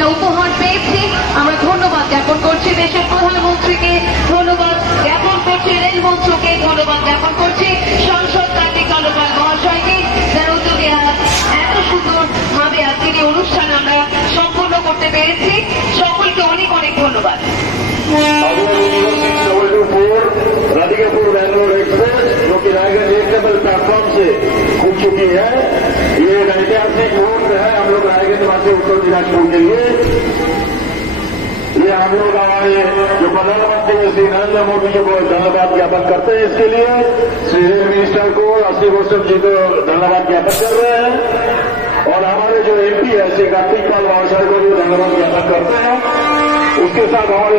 যেটা উপহার পেয়েছি আমরা ধন্যবাদ জ্ঞাপন করছি দেশের প্রধানমন্ত্রীকে, ধন্যবাদ জ্ঞাপন করছি রেলমন্ত্রকে, ধন্যবাদ জ্ঞাপন করছি সাংসদ কার্তিক কলপাল মহাশয়কে, যার উদ্যোগে এত সুন্দর ভাবে আজকের এই অনুষ্ঠান আমরা সম্পন্ন করতে পেরেছি। সকলকে অনেক অনেক ধন্যবাদ। राधिकापुर बैंगलोर एक्सप्रेस जो कि रायगंज एक नंबर प्लेटफॉर्म से खुल चुकी है। ये एक ऐतिहासिक मुहूर्त है हम लोग रायगंज वासी उत्तर दिनाजपुर के लिए। ये हम लोग हमारे जो प्रधानमंत्री श्री नरेंद्र मोदी जी को धन्यवाद ज्ञापन करते हैं। इसके लिए श्री रेल मिनिस्टर को अश्विनी गौतम जी को धन्यवाद ज्ञापन कर रहे हैं और हमारे जो MP है श्री कार्तिक पाल महाशय को भी धन्यवाद ज्ञापन करते हैं। उसके साथ हमारे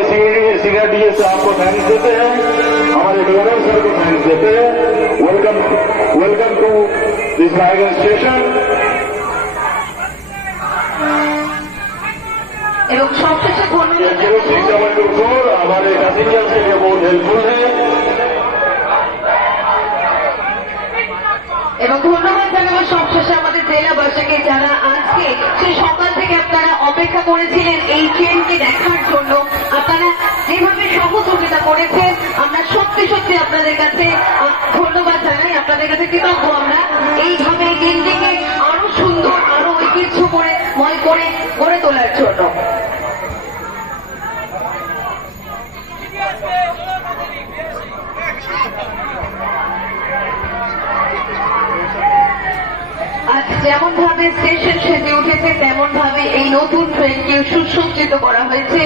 सीनियर DA साहब को थैंक्स देते हैं, हमारे गवर्नर सर को थैंक्स देते हैं। Welcome to this Raiganj station. এবং সবশেষে ধন্যবাদ 0674 हमारे पैसेंजर्स के लिए बहुत हेल्पफुल है। এবং ধন্যবাদ জানাবো সবশেষে আমাদের জেলাবাসীকে, যারা আজকে সেই সকাল থেকে আপনারা অপেক্ষা করেছিলেন এই ট্রেনকে দেখার জন্য। আপনারা যেভাবে সহযোগিতা করেছেন আমরা সত্যি সত্যি আপনাদের কাছে ধন্যবাদ জানাই, আপনাদের কাছে কৃতজ্ঞ আমরা। এইভাবে দিনটিকে আরো সুন্দর আরো ঐতিহ্যময় করে গড়ে তোলার জন্য। আজ যেমন ভাবে স্টেশন সেজে উঠেছে তেমন ভাবে এই নতুন ট্রেনকে সুসজ্জিত করা হয়েছে।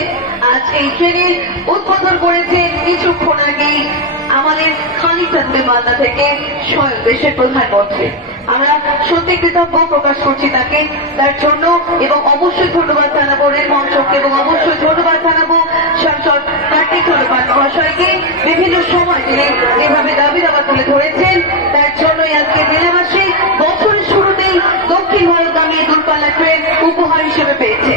আজ এই ট্রেনের উদ্বোধন করেছেন কিছুক্ষণ আগেই আমাদের খালিচাঁদ মালদা থেকে স্বয়ং দেশের প্রধানমন্ত্রী। আমরা সত্যি কৃতজ্ঞ প্রকাশ করছি তাকে, তার জন্য। এবং অবশ্যই ধন্যবাদ জানাবো রেল মন্ত্রককে এবং অবশ্যই ধন্যবাদ জানাবো সাংসদ কার্তিক কলপাল মহাশয়কে। বিভিন্ন সময় তিনি যেভাবে দাবি দাবা তুলে ধরেছেন তার জন্যই আজকে জেলাবাসী বছরের শুরুতেই দক্ষিণ ভারতগামী দূরপাল্লা ট্রেন উপহার হিসেবে পেয়েছে।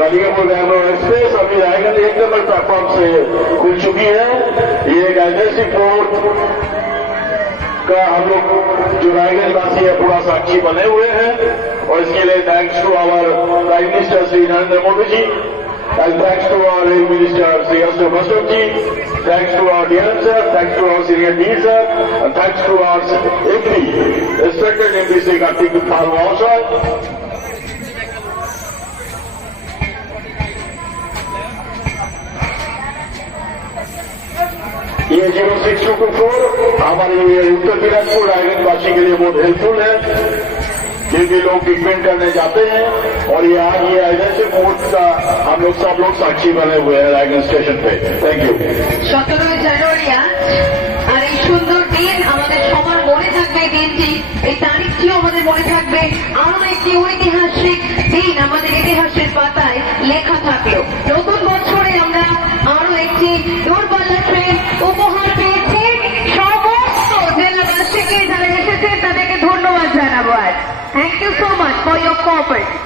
राधिकापुर बैंगलोर एक्सप्रेस अभी रायगंज एक नंबर प्लेटफॉर्म से खुल चुकी है। ये एक ऐतिहासिक मुहूर्त का हम लोग जो रायगंज वासी है पूरा साक्षी बने हुए हैं और इसके लिए thanks to our prime minister Shri Narendra Modi ji, and thanks to our Rail Minister Sri Ashwini Gautam ji, thanks to our DRM sir, thanks to our senior DA sir, and thanks to our MP, respected MP Sri Kartik Pal Mahasaya. ये 0624 हमारे उत्तर दिनाजपुर रायगंज वासी के लिए बहुत helpful है, क्योंकि लोग treatment करने जाते हैं और ये आज ये ऐसे मुहूर्त का हम लोग सब लोग साक्षी बने हुए हैं रायगंज स्टेशन पे। Thank you. 17 জানুয়ারি আর এই সুন্দর দিন আমাদের সবার মনে থাকবে। এই দিনটি, এই তারিখটিও আমাদের মনে থাকবে। আরো একটি ঐতিহাসিক দিন আমাদের ইতিহাসের পাতায় লেখা থাকলো। নতুন বছরে আমরা আরো একটি দূরপাল্লা ট্রেন উপহার পেয়েছি। সমস্ত জেলাবাসীকে যারা এসেছে তাদেরকে ধন্যবাদ জানাবো। আজ thank you so much for your cooperation.